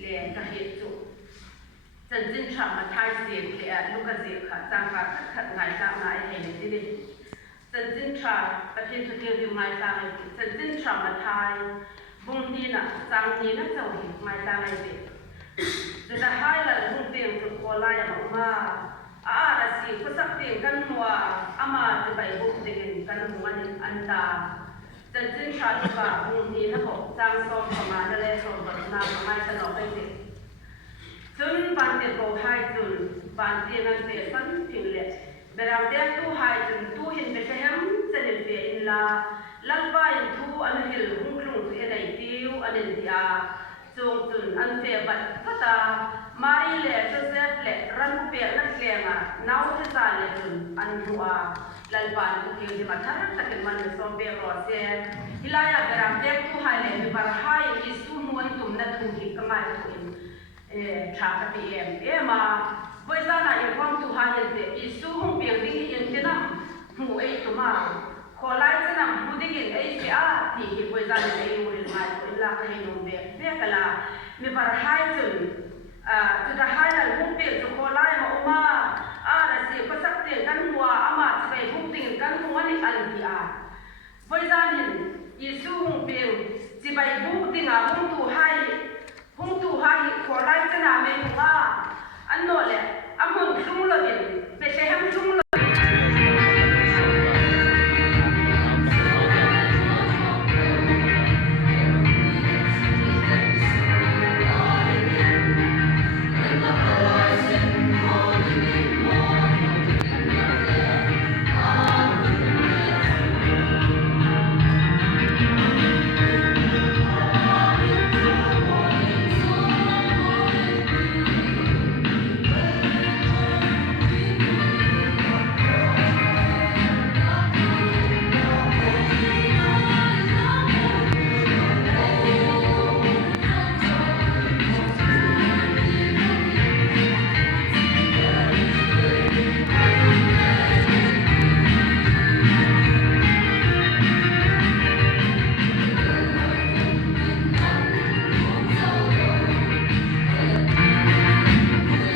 liền cả hiện trụ chân chân chạm mà thay diệt thì lúc cái diệt cả trang cả khát ngày sang ngày hay là gì đi chân chân chạmประเทศทุกที่อยู่ngày sang ngày chân chân chạm mà thay vùngที่น่ะsangที่น่ะจะวิ่งngày sang ngàyดิจะให้ละvùng tiềnจุดโคลายออกมาละสิก็สักtiềnกันหัวอามาจะไปบุกเดินกันหัวอันตาchân chân chạmว่าvùngที่น่ะผมจางซ้อมประมาณนั่นแหละซ้อมแบบน้ำไม่สนองไปดิจนบางทีก็หายจนบางทีนั่นเป็นสันติเลยเวลาเด็กตู้หายจนตู้เห็นเป็นแค่จะเดินไปอินลาลักบ้านตู้อันเห็นหุ่นคลุ้งที่ไหนติวอันนี้ที่จงจนอันเฟบัดก็ตามารีเล่โจเซฟเล่รันเปียนักเลี้ยงน้าวที่ซาเลจนอันหัวลัลบ้านตู้ที่มาทารักตะเกินมันส่งเบียร์รอเซียฮิลายาเวลาเด็กตู้หายเลยมีบาร์หายอิสุมวนตุ่มนัดทุ่งที่กำไมทุ่งชาติพีเอ็มมาเวลาไหนความทุกข์หายเด็กอิสุหุ่นเปลี่ยนดิ้งยันที่นั่งหูไอ้ตัวมาขอไล่จะนำหูดิ้งไอ้เสียที่เวลาไหนอยู่ในไม่เวลาให้นุ่มเบียกันละมีบาร์หายจนจุดหายนั้นหุ่นเปลี่ยนจะขอไล่มาออกมาแต่สิก็สักเตียนกันหัวอามาจะไปหุ่นติ้งกันหัวนี่อันที่เวลานี้อิสุหุ่นเปลี่ยนจะไปบุกติ้งหุ่นตัวหายหุ่นตัวหายขอไล่